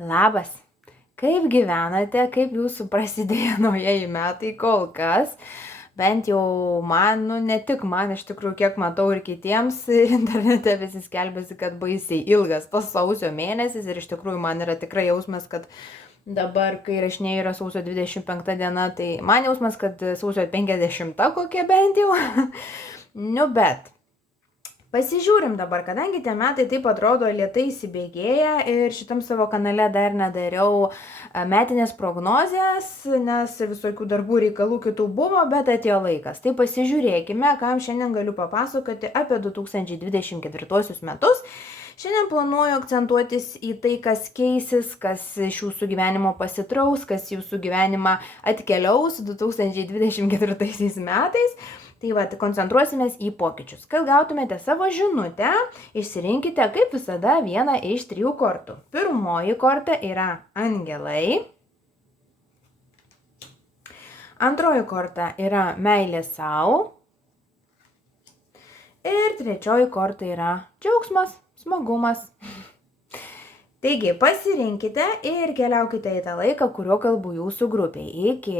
Labas. Kaip gyvenate, kaip jūsų prasidėjo naujieji metai kol kas? Bent jau man, ne tik man, iš tikrųjų, kiek matau ir kitiems internete visi skelbiasi, kad baisiai ilgas tas sausio mėnesis ir iš tikrųjų man yra tikrai jausmas, kad dabar, kai rašinėjai yra sausio 25 diena, tai man jausmas, kad sausio 50 kokia bent jau. Bet pasižiūrim dabar, kadangi tie metai taip atrodo lėtai įsibėgėja ir šitam savo kanale dar nedariau metinės prognozės, nes visokių darbų reikalų kitų buvo, bet atėjo laikas. Tai pasižiūrėkime, kam šiandien galiu papasakoti apie 2024 metus. Šiandien planuoju akcentuotis į tai, kas keisis, kas iš jūsų gyvenimo pasitraus, kas jūsų gyvenimą atkeliaus 2024 metais. Tai koncentruosimės į pokyčius. Kad gautumėte savo žinutę, išsirinkite kaip visada vieną iš 3 kortų. Pirmoji korta yra angelai. Antroji korta yra meilė sau. Ir trečioji korta yra džiaugsmas, smagumas. Taigi pasirinkite ir keliaukite į tą laiką, kuriuo kalbu jūsų grupiai. Iki.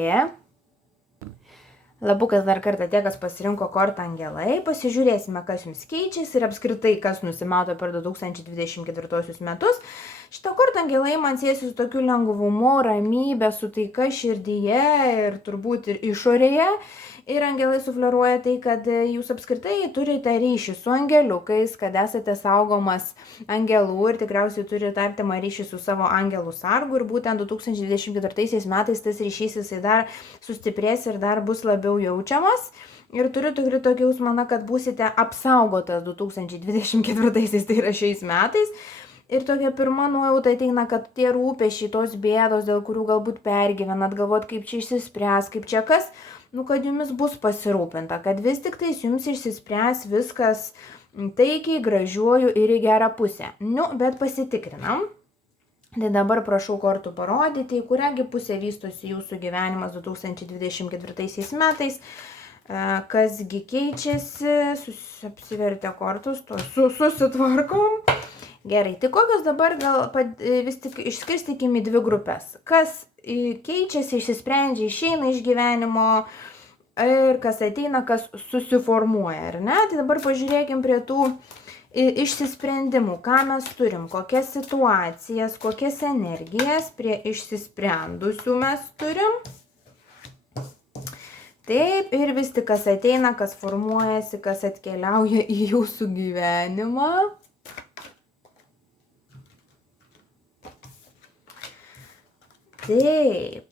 Labukas dar kartą tie, kas pasirinko kortą angelai, pasižiūrėsime, kas jums keičiasi ir apskritai, kas nusimato per 2024 metus. Šitą kortą angelai man siejasi su tokiu lengvumu, ramybė, su taika širdyje ir turbūt ir išorėje. Ir angelai sufleruoja tai, kad jūs apskritai turite ryšį su angeliukais, kad esate saugomas angelų ir tikriausiai turite artimą ryšį su savo angelų sargu. Ir būtent 2024 metais tas ryšys jisai dar sustiprės ir dar bus labiau jaučiamas. Ir turiu tikrai tokį jausmą, kad būsite apsaugotas 2024, tai yra šiais metais. Ir tokia pirma nuojauta ateina, kad tie rūpesčiai, tos bėdos, dėl kurių galbūt pergyvenat, galvot, kaip čia išsispręs, kaip čia kas, kad jumis bus pasirūpinta, kad vis tik tais jums išsispręs viskas taikiai, gražiuoju ir į gerą pusę. Bet pasitikrinam. Tai dabar prašau kortų parodyti, į kuriągi pusę vystosi jūsų gyvenimas 2024 metais. Kasgi keičiasi, apsivertė kortus, susitvarkom. Gerai, tai kokios dabar gal vis tik išskirstykim į 2 grupės. Kas keičiasi, išsisprendžia, išeina iš gyvenimo ir kas ateina, kas susiformuoja, ar ne? Tai dabar pažiūrėkim prie tų išsisprendimų, ką mes turim, kokias situacijas, kokias energijas prie išsisprendusių mes turim. Taip, ir vis tik kas ateina, kas formuojasi, kas atkeliauja į jūsų gyvenimą. Taip.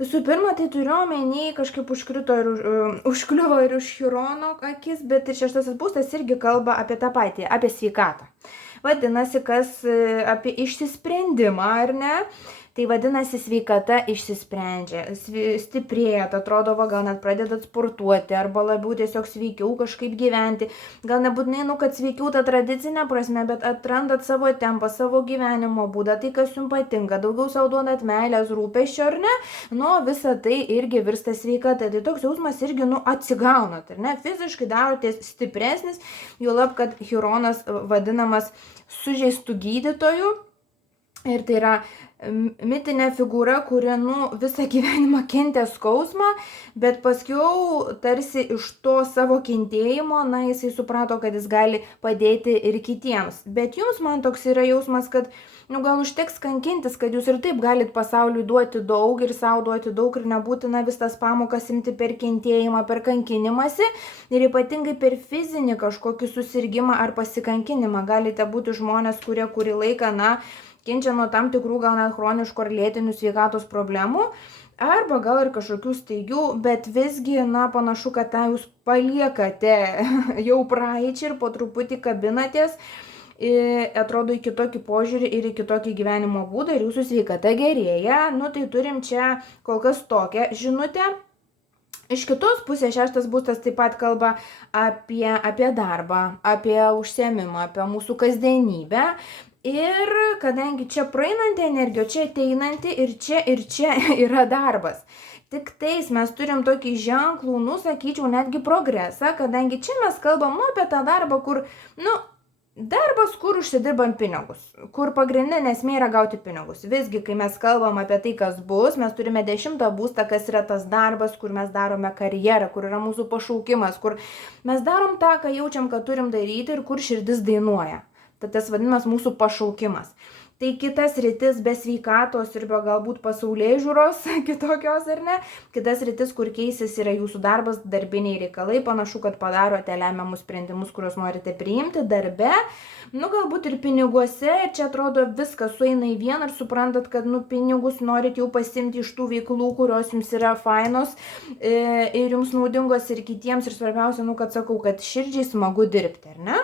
Visų pirma, tai turiu omeny, kažkaip užkliuvo ir už Chirono akis, bet ir 6 būstas irgi kalba apie tą patį, apie sveikatą. Vadinasi, kas apie išsisprendimą, ar ne? Tai vadinasi, sveikata išsisprendžia, stiprėja, atrodo, gal net pradedat sportuoti, arba labiau tiesiog sveikiau kažkaip gyventi. Gal nebūtinai, kad sveikiau ta tradicinė prasme, bet atrandat savo tempą, savo gyvenimo būdą, tai kas jums patinka, daugiau savo duodat meilės, rūpesčio, ar ne? Visa tai irgi virsta sveikata. Tai toks jausmas irgi, atsigaunat, ar ne? Fiziškai darotės stipresnis, juolab, kad Chironas vadinamas sužeistų gydytojų. Ir tai yra mitinė figūra, kuri visą gyvenimą kentė skausmą, bet paskiau tarsi iš to savo kentėjimo, jisai suprato, kad jis gali padėti ir kitiems. Bet jums, man toks yra jausmas, kad gal užteks kankintis, kad jūs ir taip galit pasauliui duoti daug ir savo duoti daug ir nebūtina vis tas pamokas imti per kentėjimą, per kankinimąsi ir ypatingai per fizinį kažkokį susirgimą ar pasikankinimą. Galite būti žmonės, kurie kurį laiką, kenčia nuo tam tikrų gal net chroniškų ar lėtinių sveikatos problemų, arba gal ir kažkokių staigių, bet visgi, panašu, kad tą jūs paliekate jau praeičiai ir po truputį kabinatės, atrodo, į kitokį požiūrį ir į kitokį gyvenimo būdą ir jūsų sveikata gerėja. Tai turim čia kol kas tokią žinutę. Iš kitos pusės 6 būstas taip pat kalba apie darbą, apie užsiėmimą, apie mūsų kasdienybę. Ir kadangi čia praeinanti energija, čia ateinanti ir čia yra darbas. Tik tais mes turim tokį ženklų, sakyčiau, netgi progresą, kadangi čia mes kalbam apie tą darbą, kur, Darbas, kur užsidirbam pinigus, kur pagrindinė esmė yra gauti pinigus. Visgi, kai mes kalbam apie tai, kas bus, mes turime 10 būstą, kas yra tas darbas, kur mes darome karjerą, kur yra mūsų pašaukimas, kur mes darom tą, ką jaučiam, kad turim daryti ir kur širdis dainuoja. Tad tas vadinamas mūsų pašaukimas. Tai kitas rytis be sveikatos ir be galbūt pasaulėžiūros kitokios ar ne, kitas rytis, kur keisis, yra jūsų darbas, darbiniai reikalai, panašu, kad padarote lemiamus sprendimus, kuriuos norite priimti darbe, galbūt ir piniguose, ir čia atrodo viskas sueina į vieną ir suprantat, kad pinigus norit jau pasimti iš tų veiklų, kurios jums yra fainos ir jums naudingos ir kitiems, ir svarbiausia, kad sakau, kad širdžiai smagu dirbti, ar ne?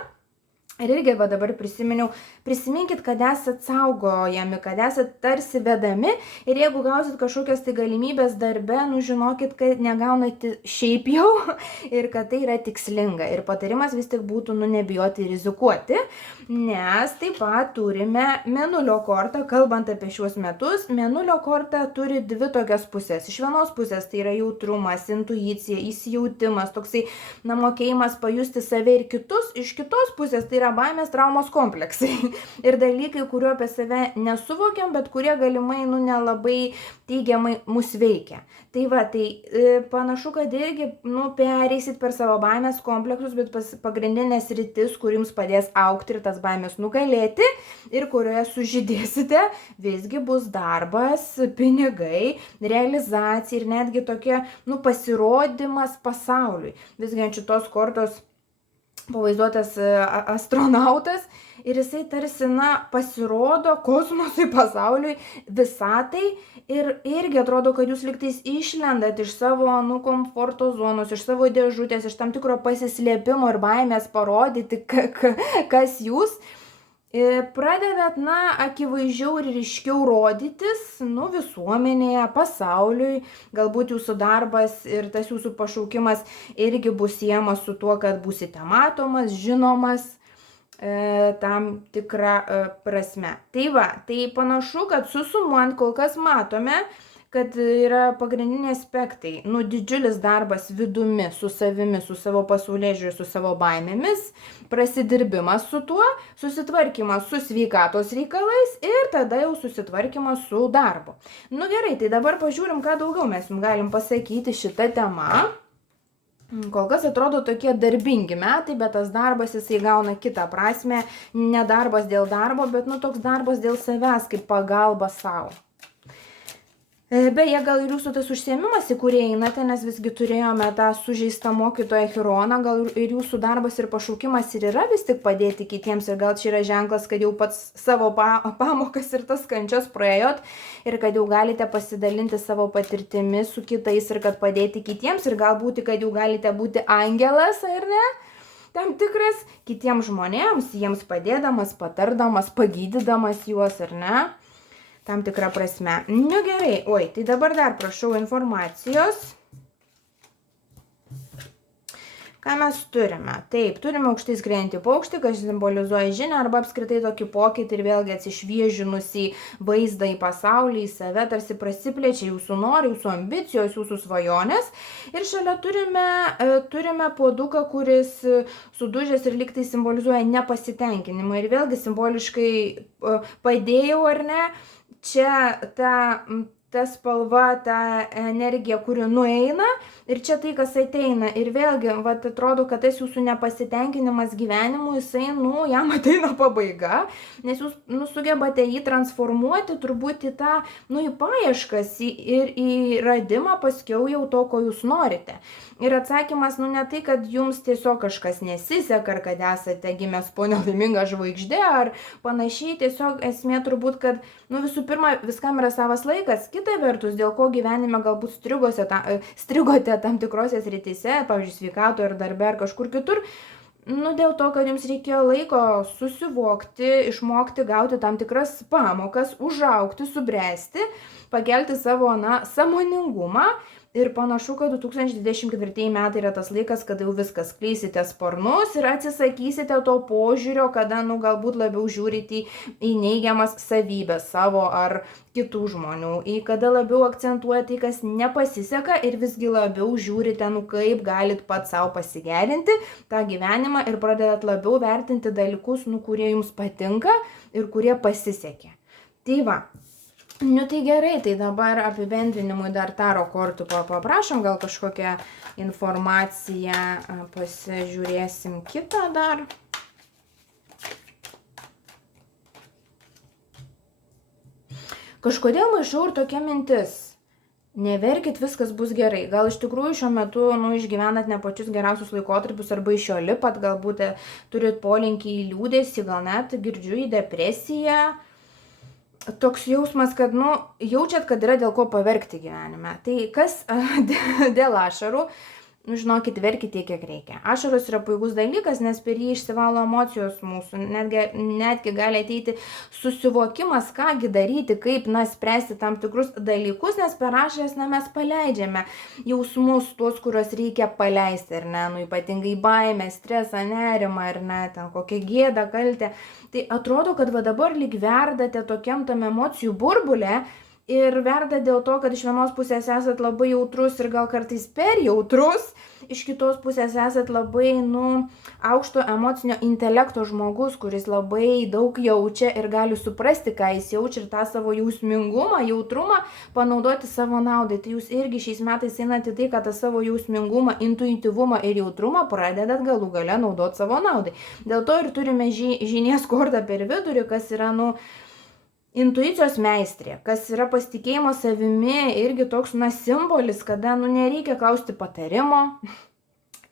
Ir irgi dabar prisiminkit, kad esat saugojami, kad esat tarsi vedami ir jeigu gausit kažkokias tai galimybės darbe, žinokit, kad negaunate šiaip jau ir kad tai yra tikslinga. Ir patarimas vis tik būtų nebijoti rizikuoti, nes taip pat turime mėnulio kortą, kalbant apie šiuos metus, mėnulio korta turi dvi tokias pusės. Iš vienos pusės tai yra jautrumas, intuicija, įsijautimas, toksai mokėjimas pajusti save ir kitus, iš kitos pusės tai yra baimės, traumos kompleksai ir dalykai, kuriuo apie save nesuvokiam, bet kurie galimai nelabai teigiamai mus veikia. Tai panašu, kad irgi pereisit per savo baimės kompleksus, bet pagrindinės rytis, kur jums padės augti ir tas baimės nugalėti ir kurioje sužydėsite, visgi bus darbas, pinigai, realizacija ir netgi tokia pasirodymas pasauliui. Visgi ant šitos kortos pavaizduotas astronautas ir jisai tarsi pasirodo kosmosui, pasauliui, visatai ir irgi atrodo, kad jūs lygtais išlendat iš savo komforto zonos, iš savo dėžutės, iš tam tikro pasislėpimo ir baimės parodyti, kas jūs. Pradedat, akivaizdžiau ir ryškiau rodytis, visuomenėje, pasauliui, galbūt jūsų darbas ir tas jūsų pašaukimas irgi bus siejamas su tuo, kad būsite matomas, žinomas tam tikrą prasme. Tai panašu, kad susumuojant kol kas matome, kad yra pagrindiniai aspektai, didžiulis darbas vidumi, su savimi, su savo pasaulėžiūra, su savo baimėmis, prasidirbimas su tuo, susitvarkymas su sveikatos reikalais ir tada jau susitvarkymas su darbu. Gerai, tai dabar pažiūrim, ką daugiau mes jums galim pasakyti šitą temą. Kol kas atrodo tokie darbingi metai, bet tas darbas jisai gauna kitą prasmę, ne darbas dėl darbo, bet toks darbas dėl savęs, kaip pagalba savo. Beje, gal ir jūsų tas užsiėmimas, į kurį einate, nes visgi turėjome tą sužeistą mokytoją Chironą, gal ir jūsų darbas ir pašaukimas ir yra vis tik padėti kitiems ir gal čia yra ženklas, kad jau pats savo pamokas ir tas kančias praėjot ir kad jau galite pasidalinti savo patirtimi su kitais ir kad padėti kitiems ir galbūt, kad jau galite būti angelas, ar ne? Tam tikras kitiems žmonėms, jiems padėdamas, patardamas, pagydydamas juos, ar ne? Tam tikrą prasme. Gerai, tai dabar dar prašau informacijos. Ką mes turime? Taip, turime aukštai skrendantį paukštį, kas simbolizuoja žinią arba apskritai tokį pokytį ir vėlgi atsišviežinusį vaizdą į pasaulį, į save, tarsi prasiplečia jūsų norai, jūsų ambicijos, jūsų svajonės. Ir šalia turime puoduką, kuris sudužęs ir lygtai simbolizuoja nepasitenkinimą. Ir vėlgi simboliškai padėjau, ar ne? Čia ta spalva, ta energija, kuri nueina ir čia tai, kas ateina. Ir vėlgi, atrodo, kad tas jūsų nepasitenkinimas gyvenimu, jisai, jam ateina pabaiga, nes jūs sugebate jį transformuoti turbūt į tą, į paieškas ir į radimą paskiau jau to, ko jūs norite. Ir atsakymas, ne tai, kad jums tiesiog kažkas nesiseka, ar kad esate gimęs po nelaiminga žvaigždė, ar panašiai, tiesiog esmė turbūt, kad, visų pirma, viskam yra savas laikas, kita vertus, dėl ko gyvenime galbūt strigote tam tikrose srityse, pavyzdžiui, sveikato ir darbe ar kažkur kitur, dėl to, kad jums reikėjo laiko susivokti, išmokti, gauti tam tikras pamokas, užaugti, subręsti, pakelti savo, sąmoningumą Ir panašu, kad 2024 metai yra tas laikas, kada jau viskas kleisite sparnus ir atsisakysite to požiūrio, kada, galbūt labiau žiūrite į neigiamas savybės savo ar kitų žmonių, į kada labiau akcentuojate tai, kas nepasiseka ir visgi labiau žiūrite, kaip galit pat savo pasigerinti tą gyvenimą ir pradedat labiau vertinti dalykus, kurie jums patinka ir kurie pasisekė. Tai va. Tai gerai, tai dabar apibendrinimui dar taro kortų paprašom, gal kažkokią informaciją pasižiūrėsim kitą dar. Kažkodėl maišau ir tokia mintis. Neverkit, viskas bus gerai. Gal iš tikrųjų šiuo metu išgyvenat ne pačius geriausius laikotarpius arba iš jo lipat, galbūt turit polinkį į liūdesį, gal net girdžiu į depresiją. Toks jausmas, kad, jaučiat, kad yra dėl ko paverkti gyvenime. Tai kas dėl ašarų, žinokit, verkite kiek reikia. Ašaros yra puikus dalykas, nes per jį išsivalo emocijos mūsų. Netgi gali ateiti susivokimas, kągi daryti, kaip, spręsti tam tikrus dalykus, nes per ašaras, mes paleidžiame jausmus, tuos, kuriuos reikia paleisti, ar ne, ypatingai baimę, stresą, nerimą, ar ne, ten kokią gėdą, kaltę. Tai atrodo, kad dabar lyg verdate tokiam tam emocijų burbulė ir verda dėl to, kad iš vienos pusės esat labai jautrus ir gal kartais per jautrus, iš kitos pusės esat labai, aukšto emocinio intelekto žmogus, kuris labai daug jaučia ir gali suprasti, ką jis jaučia ir tą savo jausmingumą, jautrumą panaudoti savo naudai. Tai jūs irgi šiais metais einate tai, kad tą savo jausmingumą, intuityvumą ir jautrumą pradedat galų gale naudoti savo naudai. Dėl to ir turime žinies kortą per vidurį, kas yra, intuicijos meistrė, kas yra pasitikėjimo savimi, irgi toks, simbolis, kada, nereikia klausti patarimo,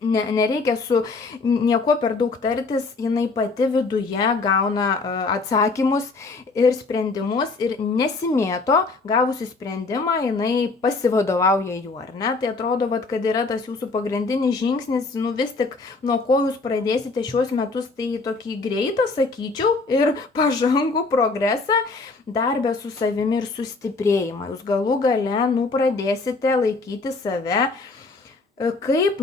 nereikia su niekuo per daug tartis, jinai pati viduje gauna atsakymus ir sprendimus ir nesimėto, gavusi sprendimą, jinai pasivadovauja juo, ar ne? Tai atrodo, kad yra tas jūsų pagrindinis žingsnis, vis tik nuo ko jūs pradėsite šiuos metus, tai tokį greitą, sakyčiau, ir pažangų progresą, darbę su savimi ir sustiprėjimą. Jūs galų gale, pradėsite laikyti save kaip,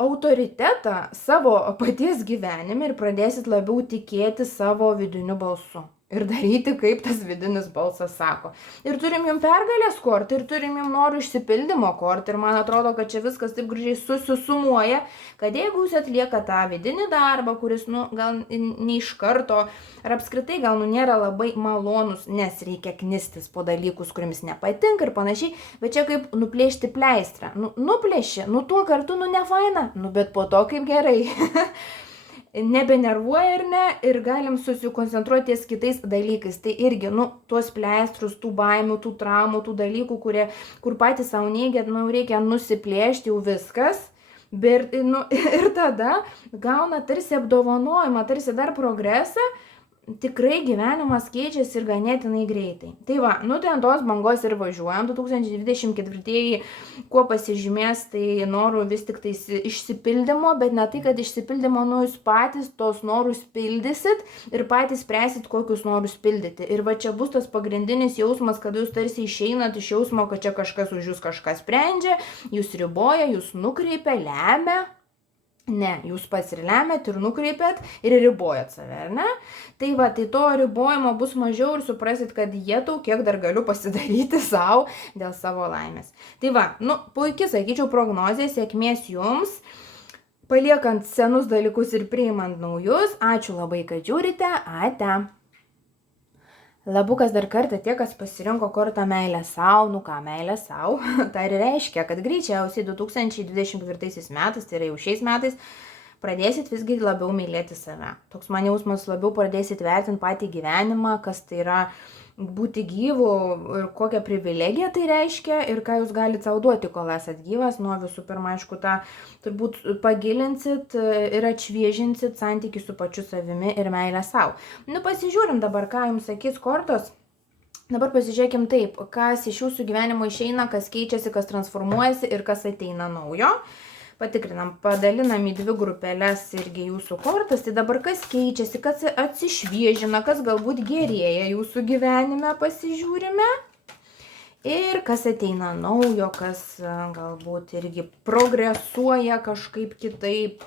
autoritetą savo paties gyvenime ir pradėsit labiau tikėti savo vidiniu balsu. Ir daryti, kaip tas vidinis balsas sako. Ir turim jums pergalės kortą, ir turim jums norų išsipildymo kortą. Ir man atrodo, kad čia viskas taip gražiai susisumuoja, kad jeigu jūs atlieka tą vidinį darbą, kuris, gal ne iš karto, ar apskritai gal nėra labai malonus, nes reikia knistis po dalykus, kuriems nepatinka ir panašiai, bet čia kaip nuplėšti pleistrą. Nuplėši, tuo kartu, nefaina, bet po to kaip gerai. Nebenervuoja ar ne ir galim susikoncentruoti ties kitais dalykais. Tai irgi, tuos pleistrus, tų baimių, tų traumų, tų dalykų, kur patys savo neigia, reikia nusiplėšti jau viskas. Ir tada gauna tarsi apdovanojimą, tarsi dar progresą. Tikrai gyvenimas keičiasi ir ganėtinai greitai. Tai va, tai ant tos bangos ir važiuojam. 2024 kuo pasižymės, tai norų vis tik tais išsipildymo, bet ne tai, kad išsipildymo, jūs patys tos norus pildysit ir patys spręsit, kokius norus pildyti. Ir va čia bus tas pagrindinis jausmas, kad jūs tarsi išeinat iš jausmo, kad čia kažkas už jūs kažką sprendžia, jūs riboja, jūs nukreipia, lemia. Ne, jūs pats ir lemiat, ir nukreipiat, ir ribojat save, ar ne? Tai va, tai to ribojimo bus mažiau ir suprasit, kad jetau, kiek dar galiu pasidaryti savo dėl savo laimės. Tai va, puikiai, sakyčiau, prognozė, sėkmės jums, paliekant senus dalykus ir priimant naujus. Ačiū labai, kad žiūrite, ate. Labukas dar kartą tie, kas pasirinko kortą meilę savo, ką meilę savo, tai ir reiškia, kad greičiausiai 2024 metais, tai yra jau šiais metais, pradėsit visgi labiau mylėti save. Toks man jausmas, labiau pradėsit vertinti patį gyvenimą, kas tai yra būti gyvu ir kokią privilegiją tai reiškia ir ką jūs galite sau duoti, kol esat gyvas. Visų pirma, aišku, tą turbūt pagilinsit ir atšviežinsit santykį su pačiu savimi ir meilę savo. Pasižiūrim dabar, ką jums sakys kortos. Dabar pasižiūrėkim taip, kas iš jūsų gyvenimo išeina, kas keičiasi, kas transformuojasi ir kas ateina naujo. Patikrinam, padalinam į 2 grupelės irgi jūsų kortas. Tai dabar kas keičiasi, kas atsišviežina, kas galbūt gerėja jūsų gyvenime, pasižiūrime. Ir kas ateina naujo, kas galbūt irgi progresuoja kažkaip kitaip.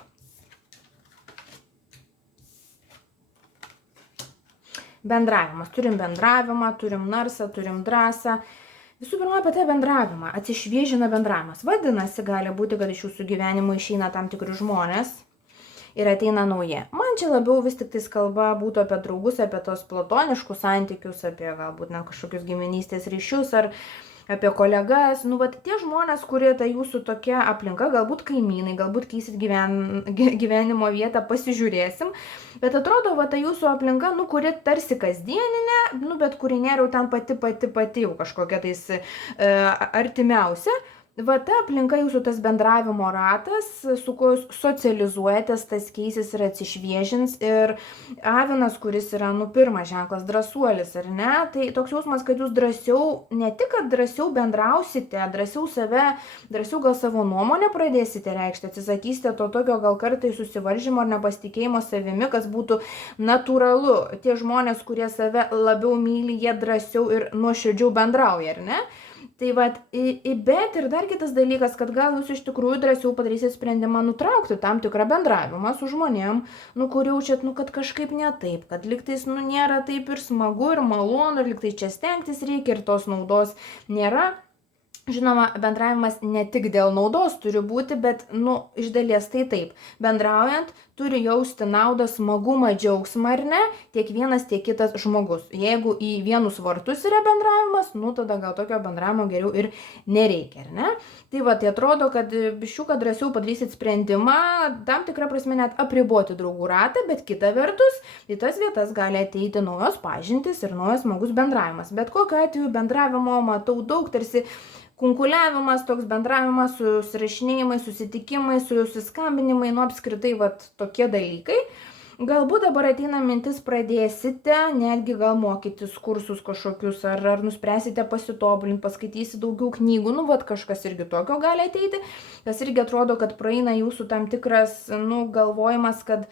Bendravimas. Turim bendravimą, turim narsą, turim drąsą. Visų pirma, apie tą bendravimą. Atsišviežina bendravimas. Vadinasi, gali būti, kad iš jūsų gyvenimo išeina tam tikri žmonės ir ateina nauji. Man čia labiau vis tik tais kalba būtų apie draugus, apie tos platoniškus santykius, apie galbūt kažkokius giminystės ryšius ar apie kolegas. Nu, vat tie žmonės, kurie ta jūsų tokia aplinka, galbūt kaimynai, galbūt keisit gyvenimo vietą, pasižiūrėsim. Bet atrodo, va ta jūsų aplinka, nu, kuri tarsi kasdieninė, nu, bet kuri nėra jau ten pati jau kažkokia tais artimiausia. Va ta aplinka jūsų tas bendravimo ratas, su kuo jūs socializuojatės, tas keisis ir atsišviežins. Ir avinas, kuris yra, nu, pirmas ženklas, drąsuolis, ar ne? Tai toks jausmas, kad jūs drąsiau, ne tik, kad drąsiau bendrausite, drąsiau gal savo nuomonę pradėsite reikšti, atsisakysite to tokio gal kartai susivaržymo ar nepasitikėjimo savimi, kas būtų natūralu. Tie žmonės, kurie save labiau myli, jie drąsiau ir nuoširdžiau bendrauja, ar ne? Tai vat, bet ir dar kitas dalykas, kad gal jūs iš tikrųjų drąsiau padarysit sprendimą nutraukti tam tikrą bendravimą su žmonėm, nu, kur jaučiat, nu, kad kažkaip ne taip, kad liktais, nu, nėra taip ir smagu ir malonu, ir liktais čia stengtis reikia ir tos naudos nėra. Žinoma, bendravimas ne tik dėl naudos turi būti, bet, nu, iš dalies tai taip. Bendraujant turi jausti naudą, smagumą, džiaugsmą, ar ne, tiek vienas, tiek kitas žmogus. Jeigu į vienus vartus yra bendravimas, nu, tada gal tokio bendravimo geriau ir nereikia, ar ne? Tai va, tai atrodo, kad biščiuką drąsiau padarysit sprendimą, tam tikrą prasme net apriboti draugų ratą, bet kita vertus, į tas vietas gali ateiti naujos pažintys ir naujas smagus bendravimas. Bet kokiu atveju bendravimo matau daug, tarsi kunkuliavimas, toks bendravimas, susirašinėjimai, susitikimai, susiskambinimai, nu apskritai vat tokie dalykai. Galbūt dabar ateina mintis, pradėsite netgi gal mokytis kursus kažkokius, ar nuspręsite pasitobulinti, paskaitysi daugiau knygų, nu vat kažkas irgi tokio gali ateiti, kas irgi atrodo, kad praeina jūsų tam tikras, nu, galvojimas, kad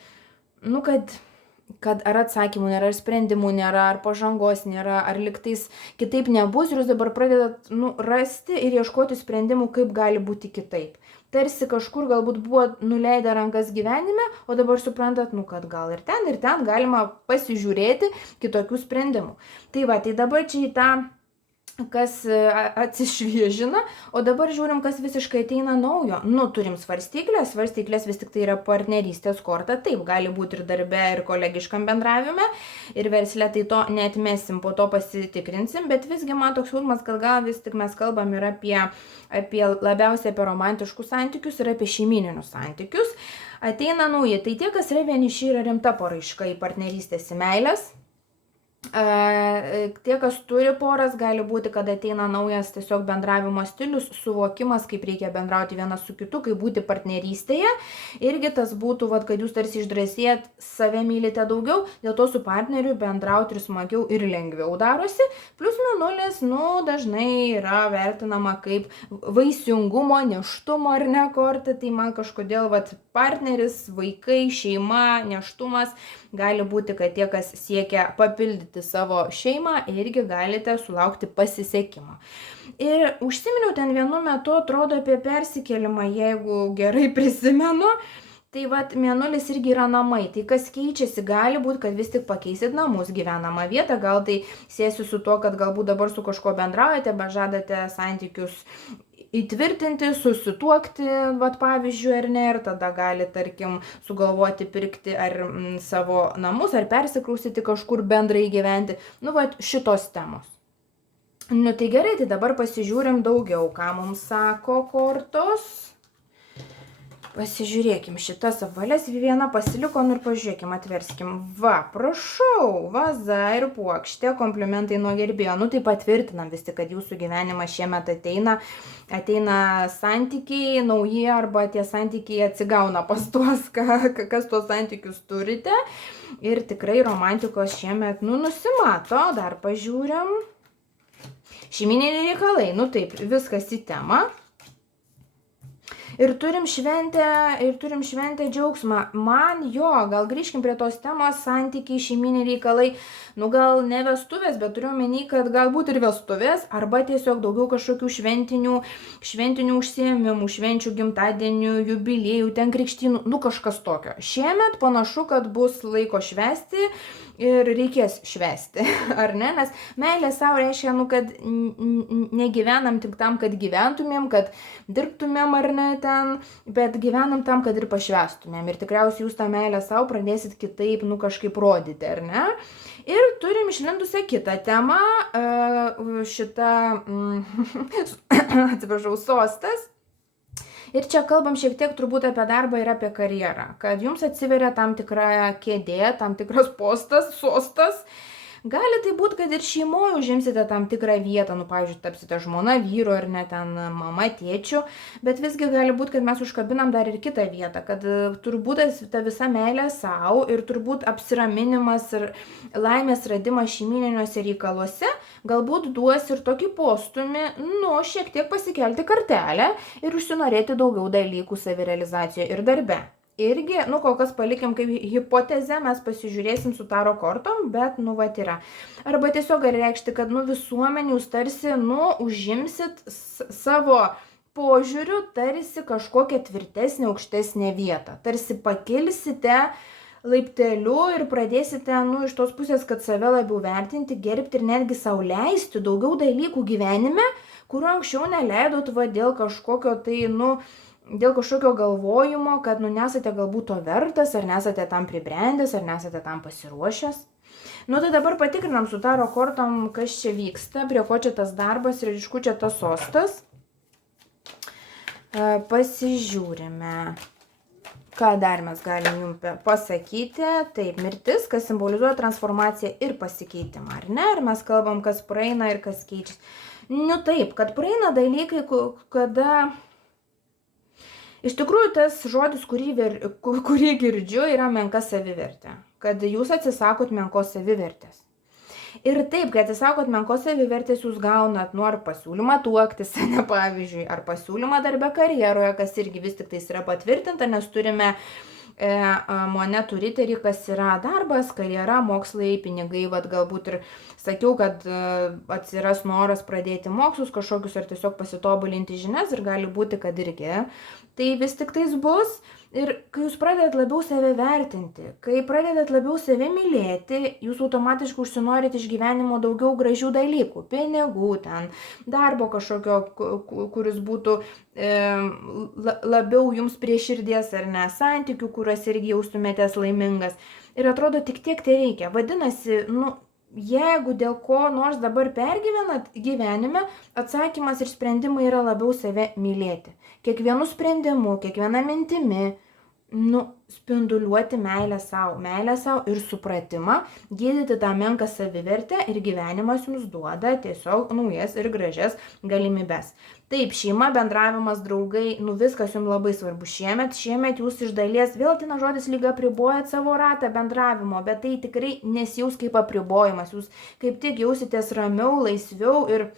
ar atsakymų nėra, ar sprendimų nėra, ar pažangos nėra, ar liktais kitaip nebus ir jūs dabar pradedat, nu, rasti ir ieškoti sprendimų, kaip gali būti kitaip. Tarsi kažkur galbūt buvo nuleidę rankas gyvenime, o dabar suprantat, nu, kad gal ir ten galima pasižiūrėti kitokių sprendimų. Tai va, tai dabar čia į tą kas atsišviežina, o dabar žiūrim, kas visiškai ateina naujo. Nu, turim svarstyklės vis tik tai yra partnerystės korta, taip, gali būti ir darbe, ir kolegiškam bendravime, ir versle, tai to neatmesim, po to pasitikrinsim, bet visgi man toks jausmas, kad gal vis tik mes kalbam ir apie labiausiai apie romantiškus santykius ir apie šeimyninius santykius. Ateina nauji, tai tie, kas yra vieniši, yra rimta paraiška į partnerystės, į meilės. Tie, kas turi poras, gali būti, kad ateina naujas tiesiog bendravimo stilius, suvokimas, kaip reikia bendrauti vienas su kitu, kaip būti partnerystėje. Irgi tas būtų, vat, kad jūs tarsi išdrąsėjat, save mylite daugiau, dėl to su partneriu bendrauti ir smagiau ir lengviau darosi. Plius minulis, nu, dažnai yra vertinama kaip vaisingumo, nėštumo ar ne korta, tai man kažkodėl, vat, partneris, vaikai, šeima, nėštumas, gali būti, kad tie, kas siekia papildyti savo šeimą, irgi galite sulaukti pasisekimo. Ir užsiminiau ten vienu metu, atrodo, apie persikėlimą, jeigu gerai prisimenu, tai vat mėnulis irgi yra namai. Tai kas keičiasi, gali būti, kad vis tik pakeisit namus, gyvenamą vietą, gal tai siesiu su to, kad galbūt dabar su kažkuo bendraujate, bet žadate santykius įtvirtinti, susituokti, vat pavyzdžiui, ar ne, ir tada gali, tarkim, sugalvoti pirkti ar savo namus, ar persikraustyti kažkur bendrai gyventi, nu, vat šitos temos. Nu, tai gerai, tai dabar pasižiūrim daugiau, ką mums sako kortos. Pasižiūrėkim, šitas apvalės viena pasiliko, nu ir pažiūrėkim, atverskim. Va, prašau, vaza ir puokštė, komplimentai nuo gerbėjo. Nu, tai patvirtinam vis tik, kad jūsų gyvenimas šiemet ateina santykiai nauji, arba tie santykiai atsigauna pas tuos, kas tuos santykius turite. Ir tikrai romantikos šiemet, nu, nusimato, dar pažiūrim. Šeimyniniai reikalai, nu taip, viskas į temą. Ir turim šventę džiaugsmą. Gal grįžkim prie tos temos, santykiai, šeiminiai reikalai, gal ne vestuvės, bet turiu omeny, kad galbūt ir vestuvės, arba tiesiog daugiau kažkokių šventinių užsiėmimų, švenčių, gimtadienių, jubiliejų, ten krikštynų, kažkas tokio. Šiemet panašu, kad bus laiko švęsti ir reikės švęsti, ar ne? Nes meilė savo reiškia, kad negyvenam tik tam, kad gyventumėm, kad dirbtumėm ar ne ten, bet gyvenam tam, kad ir pašvęstumėm. Ir tikriausiai jūs tą meilę savo pradėsit kitaip, kažkaip rodyti, ar ne? Ir turim išlindusią kitą temą, atsiprašau, sostas. Ir čia kalbam šiek tiek turbūt apie darbą ir apie karjerą, kad jums atsiveria tam tikra kėdė, tam tikras postas, sostas. Gali tai būti, kad ir šeimoje užimsite tam tikrą vietą, pavyzdžiui, tapsite žmona, vyru ar ne ten mama, tėčiu, bet visgi gali būti, kad mes užkabinam dar ir kitą vietą, kad turbūt ta visa meilė savo ir turbūt apsiraminimas ir laimės radimas šeimininiuose reikaluose galbūt duos ir tokį postumį, šiek tiek pasikelti kartelę ir užsinorėti daugiau dalykų savirealizacijoje ir darbe. Irgi, kol kas palikim kaip hipotezę, mes pasižiūrėsim su taro kortom, bet, yra. Arba tiesiog gali reikšti, kad, visuomenė jūs tarsi, užimsit savo požiūriu, tarsi kažkokią tvirtesnę, aukštesnę vietą. Tarsi pakilsite laipteliu ir pradėsite, iš tos pusės, kad save labiau vertinti, gerbti ir netgi sau leisti daugiau dalykų gyvenime, kuriuo anksčiau neleidot dėl kažkokio dėl kažkokio galvojimo, kad nesate galbūt to vertas, ar nesate tam pribrendęs, ar nesate tam pasiruošęs. Tai dabar patikrinam su taro kortom, kas čia vyksta, prie ko čia tas darbas ir iš kur čia tas sostas. Pasižiūrime, ką dar mes galim jums pasakyti. Taip, mirtis, kas simbolizuoja transformaciją ir pasikeitimą, ar ne? Ir mes kalbam, kas praeina ir kas keičiasi. Taip, kad praeina dalykai, kada... Iš tikrųjų, tas žodis, kurį girdžiu, yra menka savivertė. Kad jūs atsisakot menkos savivertės. Ir taip, kai atsisakot menkos savivertės, jūs gaunat ar pasiūlymą tuoktis, ne pavyzdžiui, ar pasiūlymą darbe karjeroje, kas irgi vis tik tais yra patvirtinta, nes turime monetų riterį, kas yra darbas, karjera, mokslai, pinigai, galbūt ir sakiau, kad atsiras noras pradėti mokslus kažkokius ar tiesiog pasitobulinti žinias ir gali būti, kad irgi. Tai vis tik tais bus ir kai jūs pradedat labiau save vertinti, kai pradedat labiau save mylėti, jūs automatiškai užsinorit iš gyvenimo daugiau gražių dalykų, pinigų ten, darbo kažkokio, kuris būtų labiau jums prie širdies ar ne, santykių, kuriuos irgi jaustumėtės laimingas. Ir atrodo, tik tiek tai reikia. Vadinasi, jeigu dėl ko nors dabar pergyvenat gyvenime, atsakymas ir sprendimai yra labiau save mylėti. Kiekvienu sprendimu, kiekviena mintimi, spinduliuoti meilę sau ir supratimą, gydyti tą menką savivertę ir gyvenimas jums duoda tiesiog naujas ir gražias galimybes. Taip, šeima, bendravimas, draugai, viskas jums labai svarbu šiemet jūs iš dalies, vėl tina žodis lyg apribojat savo ratą bendravimo, bet tai tikrai nesijaus kaip apribojimas, jūs kaip tik jausitės ramiau, laisviau ir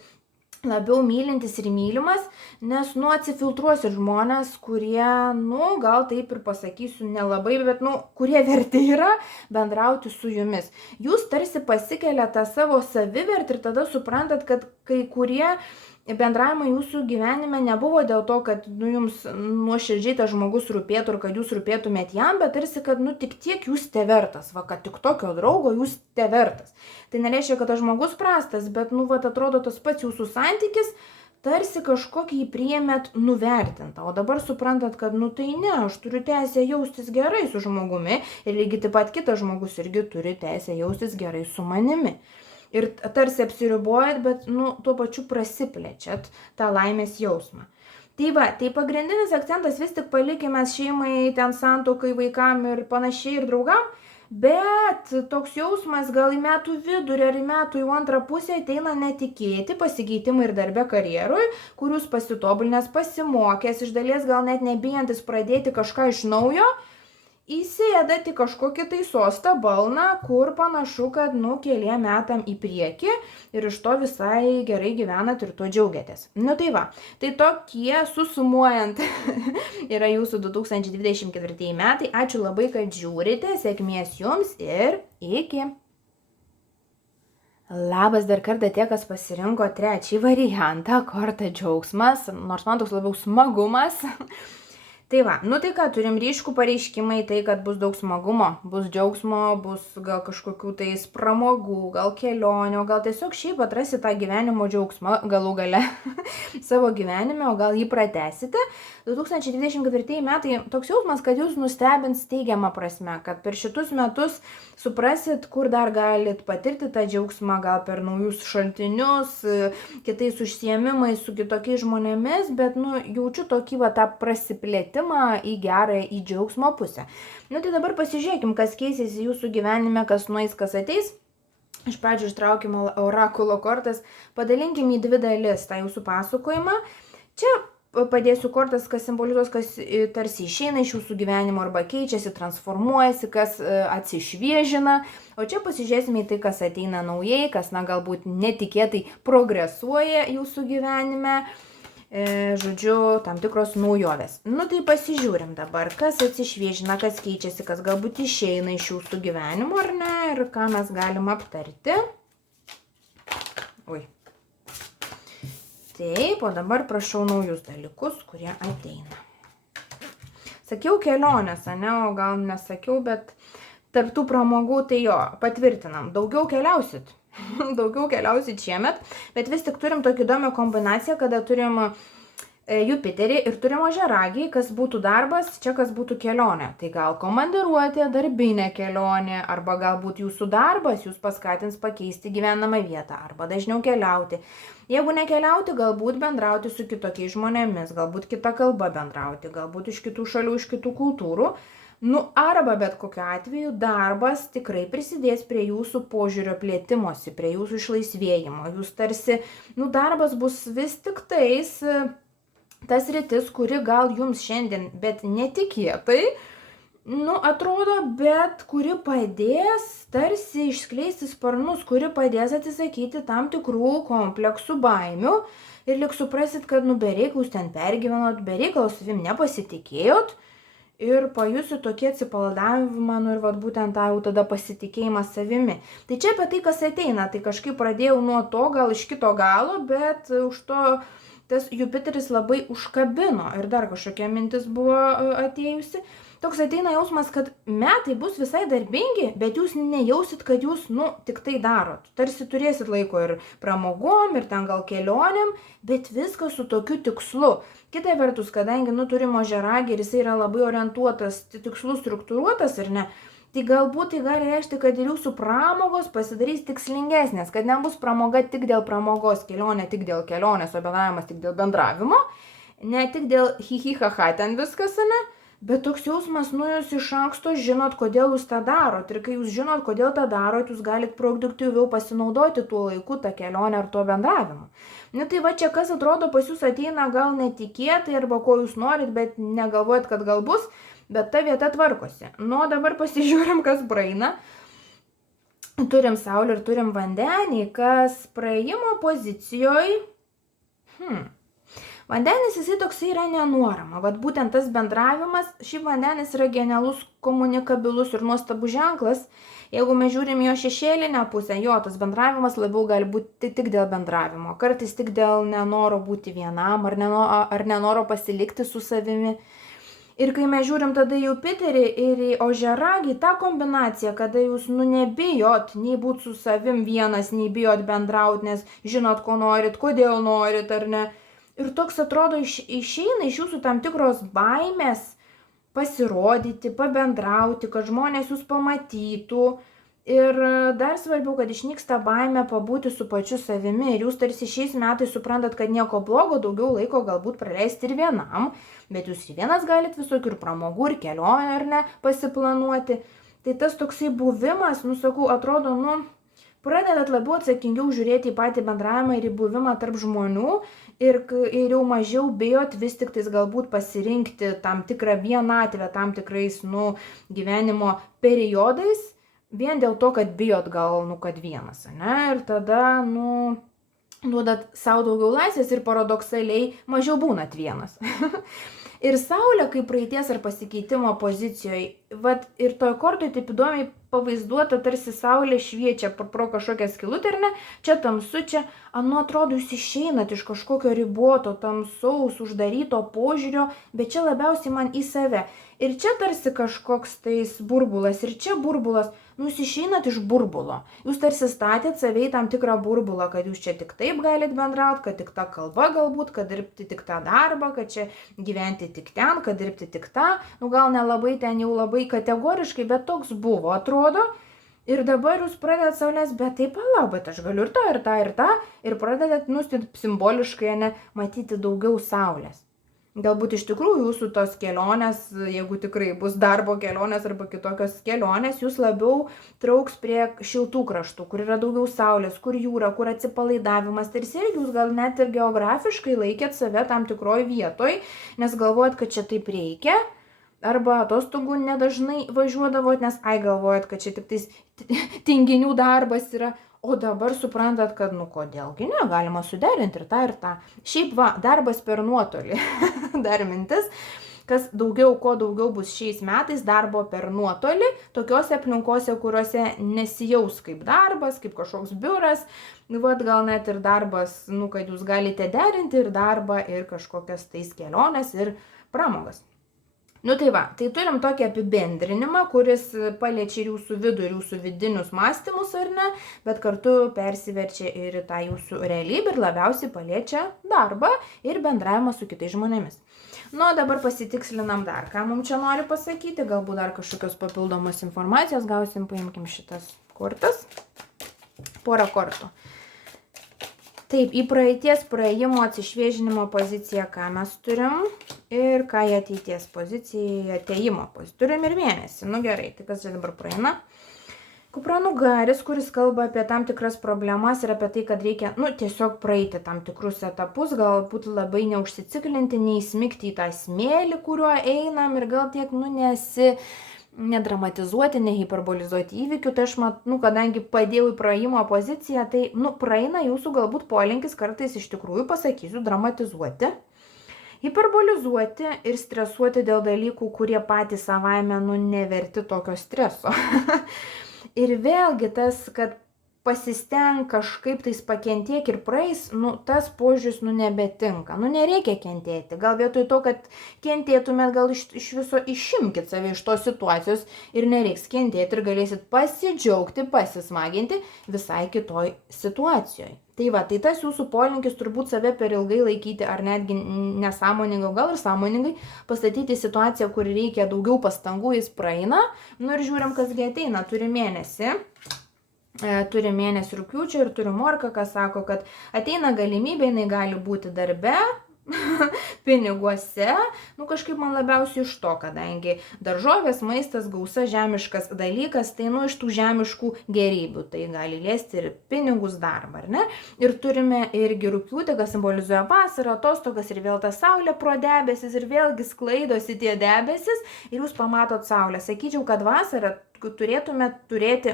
labiau mylintis ir mylimas, nes atsifiltruos ir žmonės, kurie, gal taip ir pasakysiu nelabai, bet, kurie verti yra bendrauti su jumis. Jūs tarsi pasikeliat tą savo savivertį ir tada suprantat, kad kai kurie bendravimai jūsų gyvenime nebuvo dėl to, kad jums nuoširdžiai tas žmogus rūpėtų ir kad jūs rūpėtumėt jam, bet tarsi, kad tik tiek jūs te vertas, kad tik tokio draugo jūs te vertas. Tai nereiškia, kad tas žmogus prastas, bet atrodo tas pats jūsų santykis, tarsi kažkokį jį priėmėt nuvertintą, o dabar suprantat, kad tai ne, aš turiu teisę jaustis gerai su žmogumi ir lygiai taip pat kitas žmogus irgi turi teisę jaustis gerai su manimi. Ir tarsi apsiribojat, bet tuo pačiu prasiplečiat tą laimės jausmą. Tai pagrindinis akcentas vis tik palikime šeimai, ten santuokai, vaikam ir panašiai ir draugam, bet toks jausmas gal į metų vidurį ar į metų į antrą pusę ateina netikėti pasikeitimai ir darbe karjerui, kur jūs pasitobulinęs, pasimokęs, iš dalies gal net nebijantis pradėti kažką iš naujo. įsėdat į kažkokį tai sostą balną, kur panašu, kad keliem metam į priekį ir iš to visai gerai gyvenat ir tuo džiaugiatės. Tai va, tai tokie susumuojant yra jūsų 2024 metai. Ačiū labai, kad žiūrite, sėkmės jums ir iki. Labas dar kartą tie, kas pasirinko trečią variantą, korta džiaugsmas, nors man toks labiau smagumas. Tai va, tai ką, turim ryškų pareiškimai, tai kad bus daug smagumo, bus džiaugsmo, bus gal kažkokių tais pramogų, gal kelionių, gal tiesiog šiaip atrasi tą gyvenimo džiaugsmą galų gale savo gyvenime, o gal jį pratęsite. 2024 metai toks jausmas, kad jūs nustebins teigiamą prasme, kad per šitus metus suprasit, kur dar galit patirti tą džiaugsmą, gal per naujus šaltinius, kitais užsiėmimais su kitokiais žmonėmis, bet jaučiu tokį tą prasiplėtimą į gerą, į džiaugsmo pusę. Tai dabar pasižiūrėkim, kas keisis jūsų gyvenime, kas nueis, kas ateis. Iš pradžių ištraukime orakulo kortas, padalinkim į dvi dalis tą jūsų pasakojimą. Čia padėsiu kortas, kas simbolizuos, kas tarsi išeina iš jūsų gyvenimo arba keičiasi, transformuojasi, kas atsišviežina. O čia pasižiūrėsime į tai, kas ateina naujai, kas galbūt netikėtai progresuoja jūsų gyvenime. Žodžiu, tam tikros naujovės. Tai pasižiūrim dabar, kas atsišviežina, kas keičiasi, kas galbūt išeina iš jūsų gyvenimo ar ne, ir ką mes galim aptarti. Taip, o dabar prašau naujus dalykus, kurie ateina. Sakiau kelionės, o gal nesakiau, bet tarp tų pramogų tai jo, patvirtinam, daugiau keliausit. Daugiau keliausit šiemet, bet vis tik turim tokį įdomią kombinaciją, kada turim Jupiterį ir turim ožiaragį, kas būtų darbas, čia kas būtų kelionė. Tai gal komandiruotė, darbinė kelionė, arba galbūt jūsų darbas jūs paskatins pakeisti gyvenamą vietą, arba dažniau keliauti. Jeigu nekeliauti, galbūt bendrauti su kitokiais žmonėmis, galbūt kita kalba bendrauti, galbūt iš kitų šalių, iš kitų kultūrų. Arba bet kokiu atveju darbas tikrai prisidės prie jūsų požiūrio plėtimosi, prie jūsų išlaisvėjimo. Jūs tarsi, darbas bus vis tik tais tas rytis, kuri gal jums šiandien, bet netikėtai, atrodo, bet kuri padės tarsi išskleisti sparnus, kuri padės atsisakyti tam tikrų kompleksų baimių ir lyg suprasit, kad bereik jūs ten pergyvenot, bereik gal savim nepasitikėjot. Ir pajusiu tokį atsipalaidavimą, ir būtent tą jau tada pasitikėjimą savimi. Tai čia apie tai, kas ateina, tai kažkaip pradėjau nuo to, gal iš kito galo, bet už to tas Jupiteris labai užkabino ir dar kažkokia mintis buvo atėjusi. Toks ateina jausmas, kad metai bus visai darbingi, bet jūs nejausit, kad jūs, tik tai darot. Tarsi turėsit laiko ir pramogom, ir ten gal kelionėm, bet viskas su tokiu tikslu. Kita vertus, kadangi, turim ožiaragį ir jisai yra labai orientuotas, tikslus, struktūruotas ir ne, tai galbūt tai gali reikšti, kad ir jūsų pramogos pasidarys tikslingesnės, kad nebus pramoga tik dėl pramogos, kelionė tik dėl kelionės, o bendravimas tik dėl bendravimo, ne tik dėl hi-hi-ha-ha ten viskas, ne? Bet toks jausmas, jūs iš anksto žinot, kodėl jūs tą darot. Ir kai jūs žinot, kodėl tą darot, jūs galit produktyviau pasinaudoti tuo laiku, tą kelionę ar tuo bendravimu. Tai va čia kas atrodo pas jūs ateina gal netikėtai arba ko jūs norit, bet negalvojat, kad gal bus, bet ta vieta tvarkosi. Dabar pasižiūrim, kas praeina. Turim Saulę ir turim Vandenį, kas praėjimo pozicijoje. Vandenis jisai toksai yra nenuorama, būtent tas bendravimas, šiaip Vandenis yra genialus, komunikabilus ir nuostabus ženklas. Jeigu mes žiūrim jo šešėlinę pusę, tas bendravimas labiau gali būti tik dėl bendravimo, kartais tik dėl nenoro būti vienam ar nenoro pasilikti su savimi. Ir kai mes žiūrim tada Jupiterį ir į ožiaragį, tą kombinaciją, kada jūs nebijot nei būti su savim vienas, nei bijot bendrauti, nes žinot, ko norit, kodėl norit ar ne. Ir toks atrodo išeina iš jūsų tam tikros baimės pasirodyti, pabendrauti, kad žmonės jūs pamatytų. Ir dar svarbiau, kad išnyksta baimė pabūti su pačiu savimi. Ir jūs tarsi šiais metais suprantat, kad nieko blogo, daugiau laiko galbūt praleisti ir vienam. Bet jūs ir vienas galit visokių ir pramogų, ir kelionę, ar ne, pasiplanuoti. Tai tas toksai buvimas, atrodo, pradedat labiau atsakingiau žiūrėti į patį bendravimą ir į buvimą tarp žmonių ir jau mažiau bijot vis tik tais galbūt pasirinkti tam tikrą vienatvę tam tikrais, gyvenimo periodais, vien dėl to, kad bijot gal, kad vienas, ane, ir tada, duodat savo daugiau laisvės ir paradoksaliai mažiau būnat vienas. Ir Saulė, kaip praeities ar pasikeitimo pozicijoje, ir toj kortoj taip įdomiai pavaizduota, tarsi Saulė šviečia pro kažkokią skylutę, ar ne, čia tamsu, čia, atrodo, jūs išeinat iš kažkokio riboto, tamsaus, uždaryto požiūrio, bet čia labiausiai man į save. Ir čia tarsi kažkoks tais burbulas, ir čia burbulas, jūs išeinat iš burbulo. Jūs tarsi statėt save į tam tikrą burbulą, kad jūs čia tik taip galit bendrauti, kad tik ta kalba galbūt, kad dirbti tik tą darbą, kad čia gyventi tik ten, kad dirbti tik tą. Gal nelabai ten jau labai kategoriškai, bet toks buvo, atrodo. Ir dabar jūs pradedat Saulės, bet taip palauk, bet aš galiu ir tą, ir tą, ir tą. Ir pradedat, simboliškai, matyti daugiau Saulės. Galbūt iš tikrųjų jūsų tos kelionės, jeigu tikrai bus darbo kelionės arba kitokios kelionės, jūs labiau trauks prie šiltų kraštų, kur yra daugiau Saulės, kur jūra, kur atsipalaidavimas. Tarsi irgi jūs gal net ir geografiškai laikėt save tam tikroj vietoj, nes galvojat, kad čia taip reikia. Arba atostogų nedažnai važiuodavot, nes galvojat, kad čia tik tais tinginių darbas yra. O dabar suprantat, kad, kodėlgi ne, galima suderinti ir tą, ir tą. Šiaip darbas per nuotolį. Dar mintis, kuo daugiau bus šiais metais darbo per nuotolį, tokiose aplinkose, kuriuose nesijaus kaip darbas, kaip kažkoks biuras, gal net ir darbas, kad jūs galite derinti ir darbą, ir kažkokias tais keliones, ir pramogas. Tai turim tokį apibendrinimą, kuris paliečia ir jūsų vidų, ir jūsų vidinius mąstymus, ar ne, bet kartu persiverčia ir į tą jūsų realybę ir labiausiai paliečia darbą ir bendravimą su kitais žmonėmis. Dabar pasitikslinam dar, ką mums čia nori pasakyti, galbūt dar kažkokios papildomos informacijos gausim, paimkim šitas kortas, porą kortų. Taip, į praeities praėjimo atsišviežinimo poziciją, ką mes turim, ir ką į ateities poziciją, atėjimo poziciją. Turim ir mėnesį. Gerai, tai kas čia dabar praeina? Kupranugaris, kuris kalba apie tam tikras problemas ir apie tai, kad reikia, tiesiog praeiti tam tikrus etapus, galbūt labai neužsiciklinti, neįsmigti į tą smėlį, kuriuo einam ir gal tiek, nedramatizuoti, nehiperbolizuoti įvykių. Tai aš kadangi padėjau į praėjimo poziciją, tai, praeina jūsų galbūt polinkis kartais iš tikrųjų, pasakysiu, dramatizuoti, hiperbolizuoti ir stresuoti dėl dalykų, kurie patys savaime, neverti tokio streso. Ir vėlgi tas, kad pasisteng kažkaip tais pakentėk ir praeis, tas požiūris, nebetinka. Nereikia kentėti. Gal vietoj to, kad kentėtumėt, gal iš viso išimkit save iš tos situacijos ir nereiks kentėti ir galėsit pasidžiaugti, pasismaginti visai kitoj situacijoje. Tai tas jūsų polinkis turbūt save per ilgai laikyti ar netgi nesąmoningai, gal ir sąmoningai pastatyti situaciją, kur reikia daugiau pastangų, jis praeina. Ir žiūrim, kasgi ateina. Turi mėnesį rugpjūčio ir turi morką, kas sako, kad ateina galimybė, jinai gali būti darbe, piniguose, kažkaip man labiausiai iš to, kadangi daržovės, maistas, gausa, žemiškas dalykas, tai iš tų žemiškų gerybių, tai gali liesti ir pinigus, darbą, ar ne? Ir turime irgi rugpjūtį, kas simbolizuoja vasarą, atostogas ir vėl ta saulė pro debesis ir vėlgi sklaidosi tie debesis ir jūs pamatot saulę. Sakyčiau, kad vasarą turėtume turėti,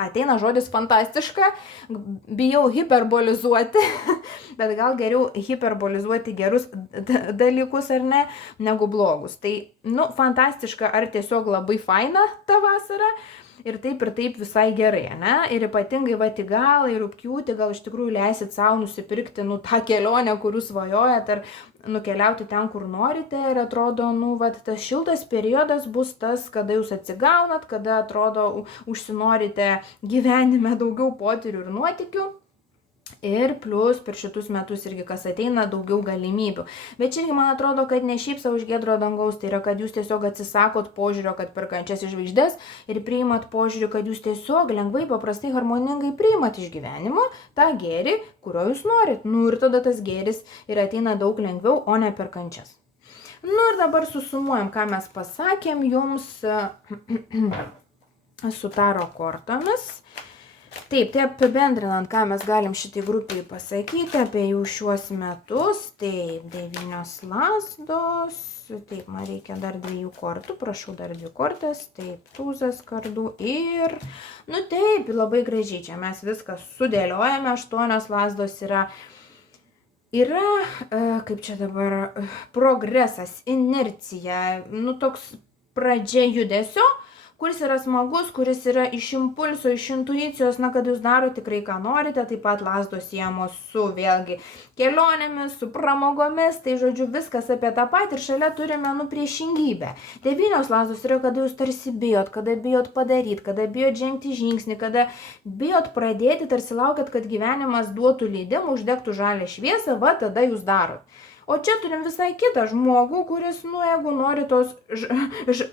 ateina žodis fantastiška, bijau hiperbolizuoti, bet gal geriau hiperbolizuoti gerus dalykus ar ne, negu blogus. Tai, fantastiška ar tiesiog labai faina ta vasara ir taip visai gerai, ne? Ir ypatingai į galą, į rugpjūtį gal iš tikrųjų leisit savo nusipirkti, tą kelionę, kur jūs svajojat, ar nukeliauti ten, kur norite ir atrodo, tas šiltas periodas bus tas, kada jūs atsigaunat, kada atrodo užsinorite gyvenime daugiau potyrių ir nuotykių. Ir plus per šitus metus irgi, kas ateina, daugiau galimybių. Bet čia irgi man atrodo, kad ne šiaip savo iš giedro dangaus, tai yra, kad jūs tiesiog atsisakot požiūrio, kad per kančias iš žvaigždės ir priimat požiūrį, kad jūs tiesiog lengvai, paprastai, harmoningai priimat iš gyvenimo tą gėrį, kurio jūs norit. Ir tada tas gėris ir ateina daug lengviau, o ne per kančias. Ir dabar susumuojam, ką mes pasakėm jums su taro kortomis. Taip, tai apibendrinant, ką mes galim šitai grupiai pasakyti apie jų šiuos metus. Taip, 9 lazdos. Taip, man reikia dar 2 kortų, prašau dar 2 kortas. Taip, tūzas kardų ir... Nu taip, labai gražiai, čia mes viską sudėliojame, 8 lazdos yra, kaip čia dabar, progresas, inercija, nu toks pradžia judesio, kuris yra smagus, kuris yra iš impulso, iš intuicijos, na, kad jūs darote tikrai, ką norite, taip pat lazdos siejamos su, vėlgi, kelionėmis, su pramogomis, tai žodžiu, viskas apie tą patį ir šalia turime, nu, priešingybę. 9 lazdos yra, kada jūs tarsi bijot, kada bijot padaryti, kada bijot žengti žingsnį, kada bijot pradėti, tarsi laukiat, kad gyvenimas duotų leidimą, uždegtų žalią šviesą, va, tada jūs darot. O čia turim visai kitą žmogų, kuris, nu, jeigu nori tos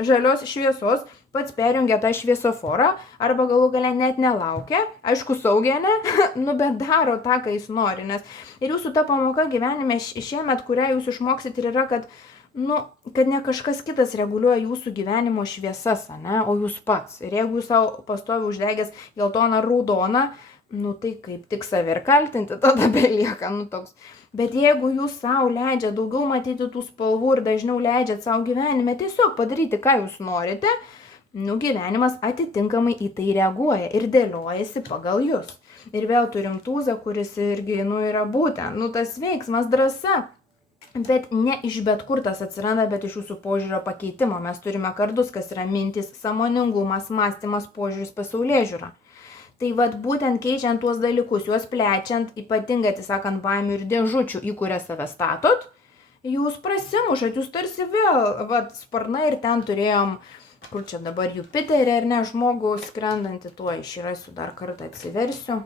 žalios šviesos, pats perjungia tą šviesoforą, arba galų gale net nelaukia, aišku, saugiai, ne, nu, bet daro tą, ką jis nori, nes ir jūsų ta pamoka gyvenime šiemet, kurią jūs išmoksit, ir yra, kad, nu, kad ne kažkas kitas reguliuoja jūsų gyvenimo šviesas, ne, o jūs pats. Ir jeigu jūs savo pastovi uždegęs geltoną, raudoną, nu, tai kaip tik save ir kaltinti, tada belieka, nu, toks. Bet jeigu jūs savo leidžiat daugiau matyti tų spalvų ir dažniau leidžiat savo gyvenime tiesiog padaryti, ką jūs norite, nu, gyvenimas atitinkamai į tai reaguoja ir dėliojasi pagal jūs. Ir vėl turim tūzą, kuris irgi, nu, yra būtent, nu, tas veiksmas, drąsa. Bet ne iš bet kur tas atsiranda, bet iš jūsų požiūrio pakeitimo. Mes turime kardus, kas yra mintis, sąmoningumas, mąstymas, požiūris, pasaulėžiūra. Tai vat būtent keičiant tuos dalykus, juos plečiant, ypatingai atsisakant baimių ir dėžučių, į kurias save statot, jūs prasimušat, jūs tarsi vėl, vat, sparnai ir ten turėjom, kur čia dabar Jupiterį, ar ne, žmogų skrendantį, tuo išrasiu, dar kartą atsiversiu.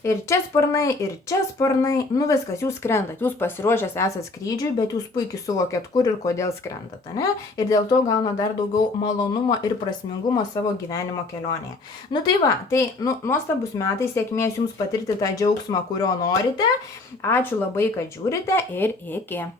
Ir čia sparnai, nu viskas, jūs skrendat, jūs pasiruošęs esat skrydžiui, bet jūs puikiai suvokėt, kur ir kodėl skrendat, ne? Ir dėl to gauna dar daugiau malonumo ir prasmingumo savo gyvenimo kelionėje. Nu tai va, tai, nu, nuostabus metai, sėkmės jums patirti tą džiaugsmą, kurio norite. Ačiū labai, kad žiūrite ir iki.